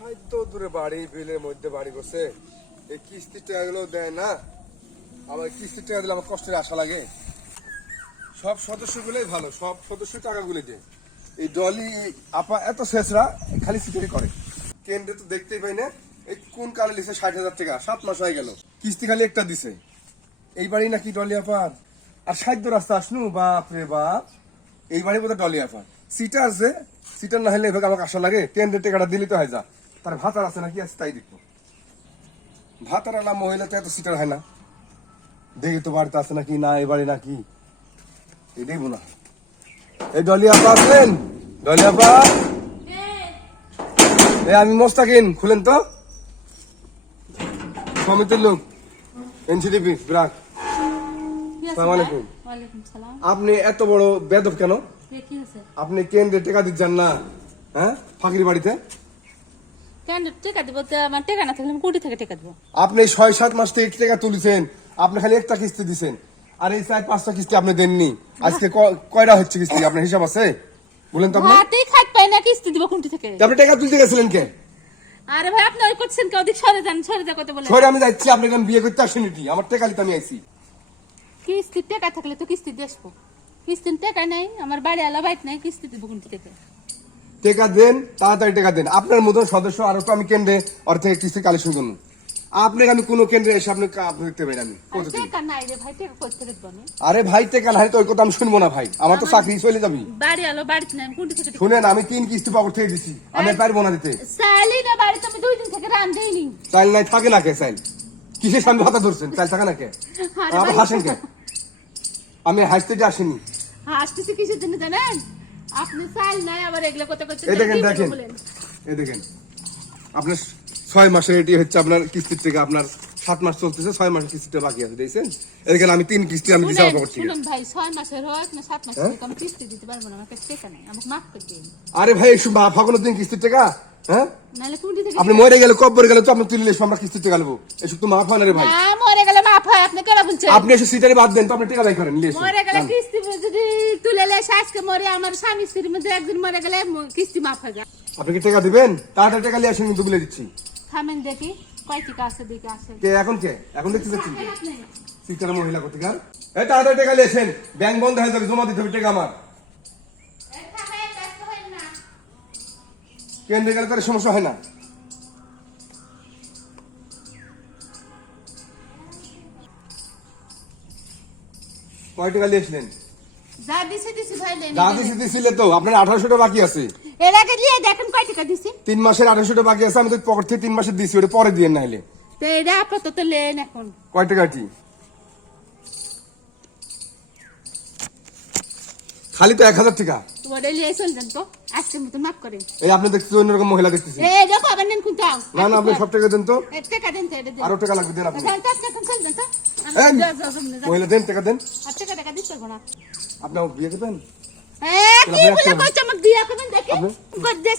খাদ্য দূরে বাড়ি বিলের মধ্যে বাড়ি করছে, এই কিস্তির টাকাগুলো দেয় না। আবার কিস্তির টাকা দিলে আমার কষ্টের আশা লাগে। সব সদস্যগুলোই ভালো, সব সদস্য টাকাগুলো দেয়। এই ডলি আপা এত শেষরা খালি সিটারি করে। কেন্দ্রে তো দেখতেই পাই না। এই কোন কালে লিখছে ৬০,০০০ টাকা, 7 মাস হয়ে গেল, কিস্তি খালি একটা দিছে। এই বাড়ি নাকি ডলি আপার। আর সাধ্য রাস্তা আসনু, বাপ রে বাপ, এই বাড়ি বোধহয় ডলি আপার। সিটার আছে, সিটার না হলে এভাবে আমাকে আশা লাগে। কেন্দ্রের টাকাটা দিলে তো হয় যা। তার ভাতার আছে নাকি আছে তাই দেখবো। ভাতার আলা মহিলা তো এত সিটার হয় না। দেখি তো বাড়িতে আছে নাকি না, এই বাড়ি নাকি এই দেখবো না। এই ডলি আপা আসলেন? ডলি আপা, আমি মোস্তাকিন, খুলেন তো। সমিতির লোক, এনসিডিপি ব্রাক। আসসালামু আলাইকুম। আপনি এত বড় বেদব কেন? আপনি কেন্দ্রে টাকা দিচ্ছেন না? হ্যাঁ, ফাঁকির বাড়িতে আপনি ৬-৭ মাস থেকে টাকা তুলেছেন। আপনি খালি একটা কিস্তি দিচ্ছেন, আর এই ৪-৫টা কিস্তি আপনি দেননি। আজকে কয়টা হচ্ছে কিস্তি আপনার হিসাব আছে? বলেন তো। আপনি টাকা তুলতে গেছিলেন কে? আরে ভাই, আপনি ওই করছেন কে? ওদিক সরে যান, সরে যা কথা বলেন। সরে আমি যাচ্ছি, আপনি কেন বিয়ে করতে আসেন নাকি? আমার টাকা নিতে আমি আইছি। কিস্তির টাকা থাকলে তো কিস্তি দেবো, কিস্তির টাকা নাই, আমার বাড়ি আলা বাইট নাই, কিস্তি দেবো কোন থেকে? টাকা দেন, তাড়াতাড়ি টাকা দেন। আপনার মতন সদস্য আরো তো আমি কেন্দ্রে ওর থেকে কিস্তি কালেকশন করুন। আপনাকে আমি কোনো কেন্দ্রে এসে আপনি দেখতে পাই আমি। টাকা নাই রে ভাই, টাকা করতে দেবো আমি। আরে ভাই, টাকা নাই তো ওই কথা আমি শুনবো না ভাই, আমার তো চাকরি চলে যাবি। বাড়ি আলো বাড়িতে নাই, কোন থেকে? শুনেন, আমি 3 কিস্তি পকেট থেকে দিছি, আমি পারবো না দিতে। সাইলি না বাড়িতে, আমি 2 দিন থেকে রান দেইনি। চাল নাই থাকে না কে? চাল কিসের সামনে হাতা ধরছেন? চাল থাকে না কে? আপনি হাসেন কে? আমি হাসতে যে আসেনি। হাসতেছি কিসের জন্য জানেন? আপনি চাল নাই আবার এগুলা কথা করতে। এই দেখেন, দেখেন, এই দেখেন, আপনার 6 মাসের এটি হচ্ছে আপনার কিস্তির থেকে। আপনার 7 মাস চলতেছে, 6 মাসের কিস্তিটা বাকি আছে, দেখছেন? এখানে আমি 3 কিস্তি আমি দিছি আমার পকেট থেকে। শুনুন ভাই, 6 মাসের হোক না 7 মাসের হোক, আমি কিস্তি দিতে পারবো না, আমার কাছে টাকা নাই, আমাকে মাফ করে দিন। আরে ভাই, এসব ফাঁকানো দিন কিস্তির টাকা। হ্যাঁ, নালে কোন থেকে? আপনি মরে গেলে, কবরে গেলে তো আপনি তুললে আমরা কিস্তির টাকা নেবো। এসব তো মাফ হয় না রে ভাই। না, মরে গেলে মাফ হয়, আপনি কেন বলছেন? আপনি এসে সিটারে বাদ দেন তো, আপনি টাকা দাই করেন। মরে গেলে কিস্তি যদি তুলে লেসে আজকে মরে, আমার স্বামী স্ত্রীর মধ্যে একজন মরে গেলে কিস্তি মাফ হয়ে যায়। আপনি কি টাকা দিবেন? তাড়াতাড়ি টাকা নিয়ে আসেন, কিন্তু বলে দিচ্ছি। থামেন দেখি কয় টাকা আছে, দেখে আসেন। কে এখন কে? এখন দেখতে যাচ্ছি সিটার মহিলা কোথাকার। এই তাড়াতাড়ি টাকা নিয়ে আসেন, ব্যাংক বন্ধ হয়ে যাবে, জমা দিতে হবে টাকা আমার। কেন্দ্রে গেলে তার সমস্যা হয় না। কয় টাকা নিয়ে আসলেন? যা দিছি দিছি ভাই, নেন। যা দিছিলে তো, আপনার 1800 টাকা বাকি আছে। এর আগে দিয়ে দেখেন কয় টাকা দিছি। 3 মাসের 1800 টাকা বাকি আছে, আমি তো পকেট থেকে 3 মাসের দিছি, ওটা পরে দিয়ে নাইলে। তো এটা আপাতত লেন এখন। কয় টাকা কি? খালি তো 1000 টাকা। তোমার লিয়ে চলছেন তো, আজকের মতো মাফ করেন। এই আপনি দেখতেছেন অন্যরকম মহিলা দেখতেছি। এই দেখো আবার নেন কোনটা? না না, আপনি সব টাকা দেন তো। টাকা দেন তো, এটা দেন। আরো টাকা লাগবে, দেন আপনি। চলছেন তো। এই, মহিলা দেন, টাকা দেন। আর টাকা দিতে পারবো না। আপনি আমার বিয়ে দেবেন? কি বলে কইছ আমাকে বিয়ে করবেন? দেখে আপনি? দেশ